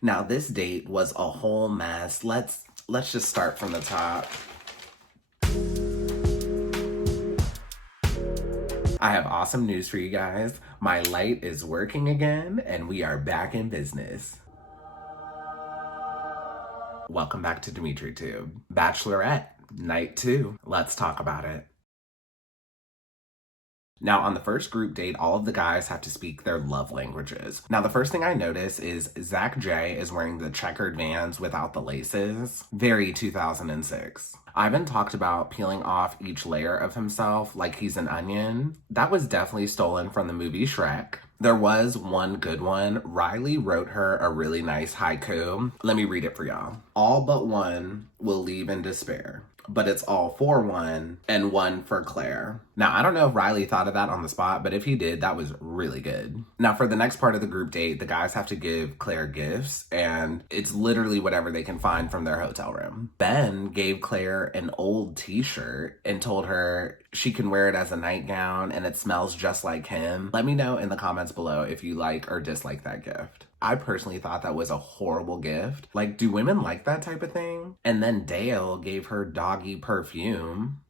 Now this date was a whole mess. Let's just start from the top. I have awesome news for you guys. My light is working again and we are back in business. Welcome back to DimitriTube. Bachelorette, night 2. Let's talk about it. Now, on the first group date, all of the guys have to speak their love languages. Now, the first thing I notice is Zach J is wearing the checkered Vans without the laces. Very 2006. Ivan talked about peeling off each layer of himself like he's an onion. That was definitely stolen from the movie Shrek. There was one good one. Riley wrote her a really nice haiku. Let me read it for y'all. All but one will leave in despair, but it's all for one and one for Clare. Now, I don't know if Riley thought of that on the spot, but if he did, that was really good. Now, for the next part of the group date, the guys have to give Clare gifts, and it's literally whatever they can find from their hotel room. Ben gave Clare an old t-shirt and told her she can wear it as a nightgown and it smells just like him. Let me know in the comments below if you like or dislike that gift. I personally thought that was a horrible gift. Like, do women like that type of thing? And then Dale gave her doggy perfume.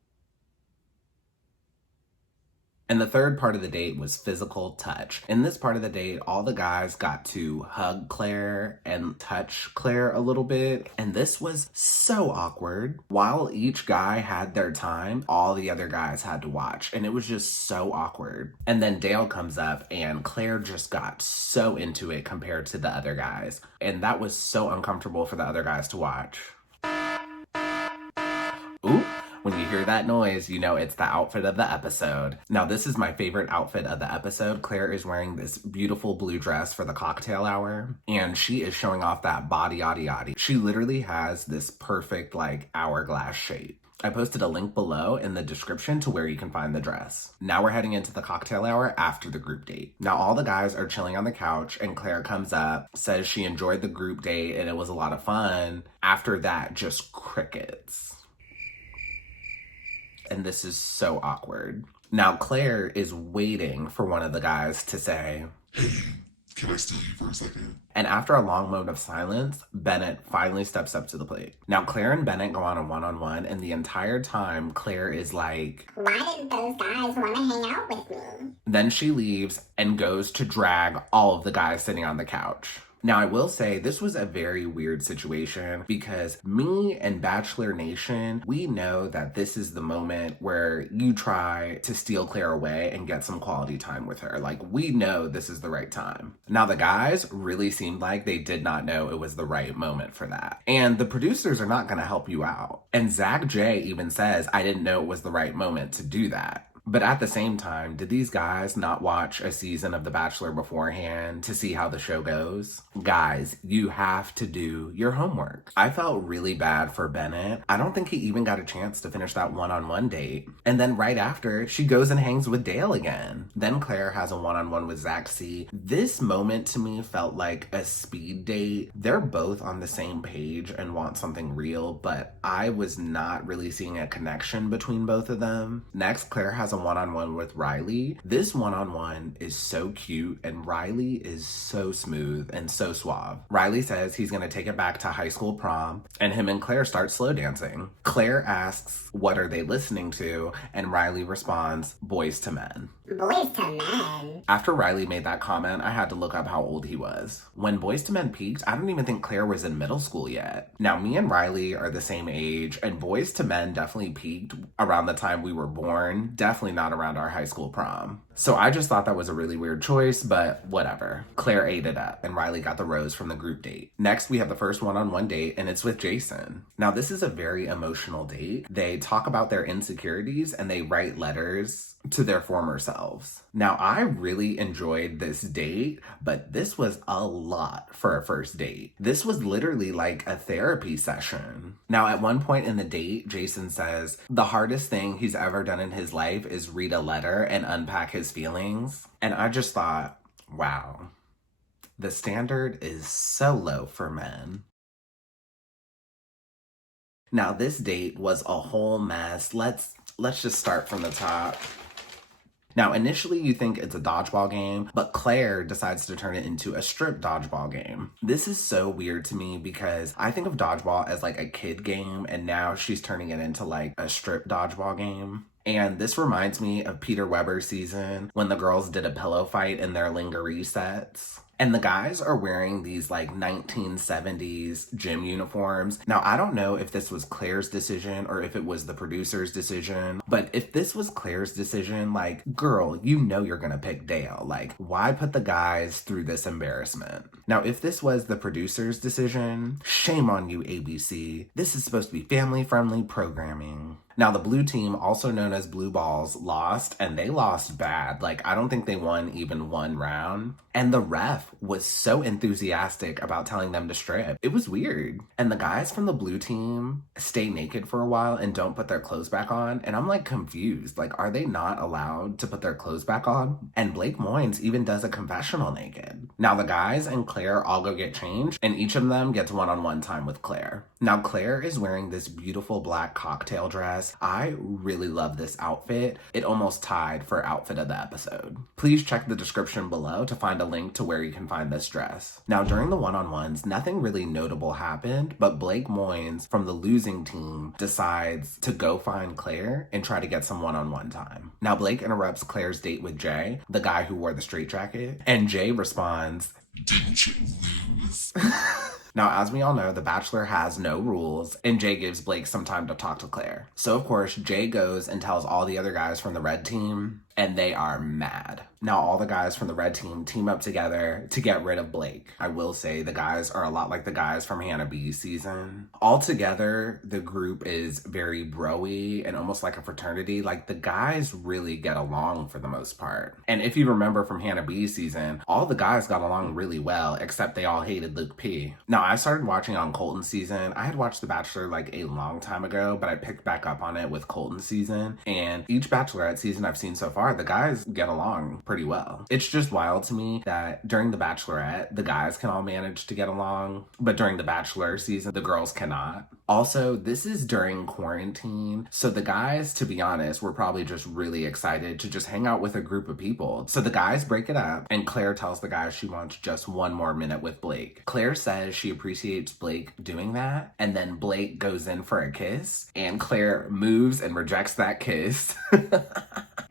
And the third part of the date was physical touch. In this part of the date, all the guys got to hug Clare and touch Clare a little bit. And this was so awkward. While each guy had their time, all the other guys had to watch. And it was just so awkward. And then Dale comes up and Clare just got so into it compared to the other guys. And that was so uncomfortable for the other guys to watch. Ooh. When you hear that noise, you know it's the outfit of the episode. Now, this is my favorite outfit of the episode. Clare is wearing this beautiful blue dress for the cocktail hour, and she is showing off that body, yaddy, yaddy. She literally has this perfect, like, hourglass shape. I posted a link below in the description to where you can find the dress. Now we're heading into the cocktail hour after the group date. Now all the guys are chilling on the couch and Clare comes up, says she enjoyed the group date and it was a lot of fun. After that, just crickets. And this is so awkward. Now, Clare is waiting for one of the guys to say, "Hey, can I steal you for a second?" And after a long moment of silence, Bennett finally steps up to the plate. Now, Clare and Bennett go on a one-on-one, and the entire time, Clare is like, "Why didn't those guys want to hang out with me?" Then she leaves and goes to drag all of the guys sitting on the couch. Now, I will say this was a very weird situation because me and Bachelor Nation, we know that this is the moment where you try to steal Clare away and get some quality time with her. Like, we know this is the right time. Now, the guys really seemed like they did not know it was the right moment for that. And the producers are not going to help you out. And Zach J even says, I didn't know it was the right moment to do that. But at the same time, did these guys not watch a season of The Bachelor beforehand to see how the show goes? Guys, you have to do your homework. I felt really bad for Bennett. I don't think he even got a chance to finish that one-on-one date. And then right after, she goes and hangs with Dale again. Then Clare has a one-on-one with Zach C. This moment to me felt like a speed date. They're both on the same page and want something real, but I was not really seeing a connection between both of them. Next, Clare has a one-on-one with Riley. This one-on-one is so cute and Riley is so smooth and so suave. Riley says he's gonna take it back to high school prom and him and Clare start slow dancing. Clare asks, what are they listening to? And Riley responds, Boys to Men. Boys to Men? After Riley made that comment, I had to look up how old he was. When Boys to Men peaked, I don't even think Clare was in middle school yet. Now, me and Riley are the same age, and Boys to Men definitely peaked around the time we were born, definitely not around our high school prom. So I just thought that was a really weird choice, but whatever. Clare ate it up, and Riley got the rose from the group date. Next, we have the first one-on-one date, and it's with Jason. Now, this is a very emotional date. They talk about their insecurities, and they write letters to their former selves. Now, I really enjoyed this date, but this was a lot for a first date. This was literally like a therapy session. Now, at one point in the date, Jason says the hardest thing he's ever done in his life is read a letter and unpack his feelings. And I just thought, wow, the standard is so low for men. Now, this date was a whole mess. Let's just start from the top. Now, initially you think it's a dodgeball game, but Clare decides to turn it into a strip dodgeball game. This is so weird to me because I think of dodgeball as like a kid game, and now she's turning it into like a strip dodgeball game. And this reminds me of Peter Weber's season when the girls did a pillow fight in their lingerie sets. And the guys are wearing these like 1970s gym uniforms. Now, I don't know if this was Clare's decision or if it was the producer's decision, but if this was Clare's decision, like, girl, you know you're gonna pick Dale. Like, why put the guys through this embarrassment? Now, if this was the producer's decision, shame on you, ABC. This is supposed to be family-friendly programming. Now, the blue team, also known as Blue Balls, lost, and they lost bad. Like, I don't think they won even one round. And the ref was so enthusiastic about telling them to strip. It was weird. And the guys from the blue team stay naked for a while and don't put their clothes back on. And I'm like confused. Like, are they not allowed to put their clothes back on? And Blake Moynes even does a confessional naked. Now, the guys and Clare all go get changed, and each of them gets one-on-one time with Clare. Now, Clare is wearing this beautiful black cocktail dress. I really love this outfit. It almost tied for outfit of the episode. Please check the description below to find a link to where you can find this dress. Now, during the one-on-ones, nothing really notable happened, but Blake Moynes from the losing team decides to go find Clare and try to get some one-on-one time. Now, Blake interrupts Clare's date with Jay, the guy who wore the straitjacket, and Jay responds, "Didn't you lose?" Now, as we all know, The Bachelor has no rules, and Jay gives Blake some time to talk to Clare. So, of course, Jay goes and tells all the other guys from the red team, and they are mad. Now, all the guys from the red team up together to get rid of Blake. I will say the guys are a lot like the guys from Hannah B's season. Altogether, the group is very bro-y and almost like a fraternity. Like, the guys really get along for the most part. And if you remember from Hannah B's season, all the guys got along really well, except they all hated Luke P. Now, I started watching on Colton's season. I had watched The Bachelor like a long time ago, but I picked back up on it with Colton's season. And each Bachelorette season I've seen so far, the guys get along pretty well. It's just wild to me that during The Bachelorette, the guys can all manage to get along, but during The Bachelor season, the girls cannot. Also, this is during quarantine, so the guys, to be honest, were probably just really excited to just hang out with a group of people. So the guys break it up, and Clare tells the guys she wants just one more minute with Blake. Clare says she appreciates Blake doing that, and then Blake goes in for a kiss, and Clare moves and rejects that kiss.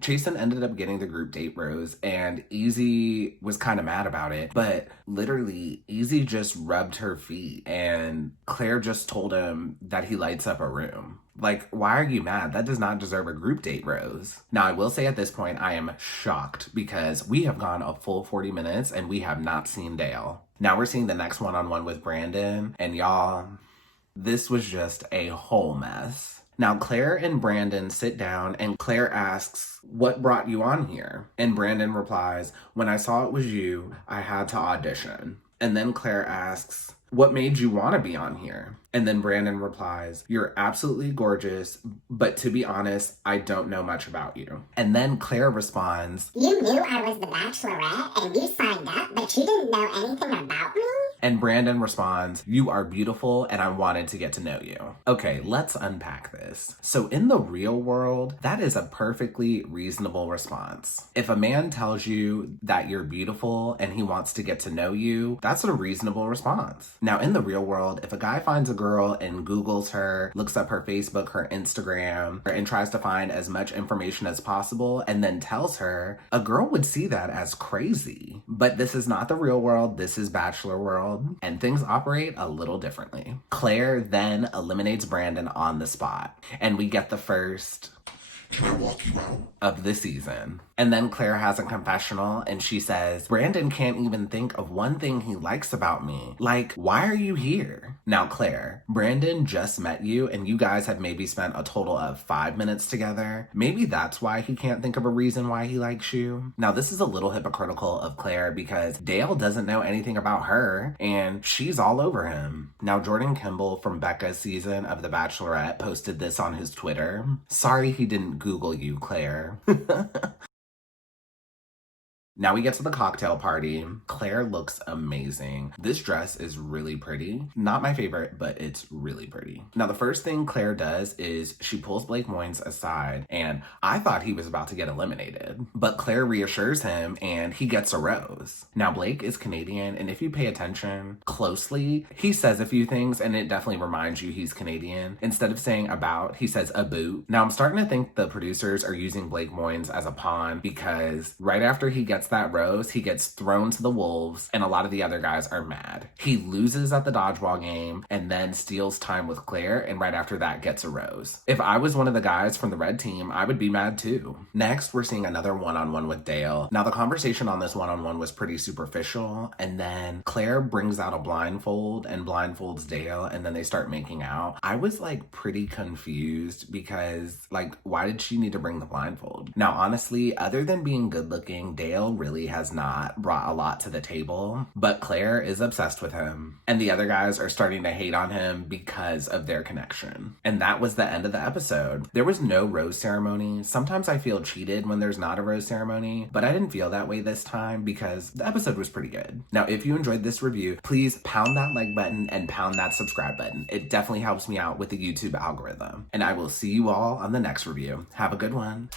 Chasen ended up getting the group date rose, and Easy was kind of mad about it, but literally Easy just rubbed her feet, and Clare just told him that he lights up a room. Like, why are you mad? That does not deserve a group date rose. Now, I will say at this point, I am shocked because we have gone a full 40 minutes and we have not seen Dale. Now we're seeing the next one-on-one with Brandon, and y'all, this was just a whole mess. Now, Clare and Brandon sit down, and Clare asks, "What brought you on here?" And Brandon replies, "When I saw it was you, I had to audition." And then Clare asks, "What made you want to be on here?" And then Brandon replies, "You're absolutely gorgeous, but to be honest, I don't know much about you." And then Clare responds, You knew I was the Bachelorette and you signed up, but you didn't know anything about me? and Brandon responds, "You are beautiful and I wanted to get to know you." Okay, let's unpack this. So in the real world, that is a perfectly reasonable response. If a man tells you that you're beautiful and he wants to get to know you, that's a reasonable response. Now in the real world, if a guy finds a girl and Googles her, looks up her Facebook, her Instagram, and tries to find as much information as possible and then tells her, a girl would see that as crazy. But this is not the real world, this is Bachelor world, and things operate a little differently. Clare then eliminates Brandon on the spot, and we get the first "Can I walk you out?" of the season. And then Clare has a confessional and she says, "Brandon can't even think of one thing he likes about me. Like, why are you here?" Now, Clare, Brandon just met you and you guys have maybe spent a total of 5 minutes together. Maybe that's why he can't think of a reason why he likes you. Now, this is a little hypocritical of Clare because Dale doesn't know anything about her and she's all over him. Now, Jordan Kimball from Becca's season of The Bachelorette posted this on his Twitter. "Sorry he didn't Google you, Clare." Now we get to the cocktail party. Clare looks amazing. This dress is really pretty. Not my favorite, but it's really pretty. Now the first thing Clare does is she pulls Blake Moynes aside, and I thought he was about to get eliminated. But Clare reassures him and he gets a rose. Now Blake is Canadian, and if you pay attention closely, he says a few things and it definitely reminds you he's Canadian. Instead of saying about, he says a boot. Now I'm starting to think the producers are using Blake Moynes as a pawn because right after he gets that rose, he gets thrown to the wolves and a lot of the other guys are mad. He loses at the dodgeball game and then steals time with Clare, and right after that gets a rose. If I was one of the guys from the red team, I would be mad too. Next, we're seeing another one-on-one with Dale. Now the conversation on this one-on-one was pretty superficial, and then Clare brings out a blindfold and blindfolds Dale, and then they start making out. I was like pretty confused because like, why did she need to bring the blindfold? Now honestly, other than being good looking, Dale really has not brought a lot to the table, but Clare is obsessed with him, and the other guys are starting to hate on him because of their connection. And that was the end of the episode. There was no rose ceremony. Sometimes I feel cheated when there's not a rose ceremony, but I didn't feel that way this time because the episode was pretty good. Now, if you enjoyed this review, please pound that like button and pound that subscribe button. It definitely helps me out with the YouTube algorithm. And I will see you all on the next review. Have a good one.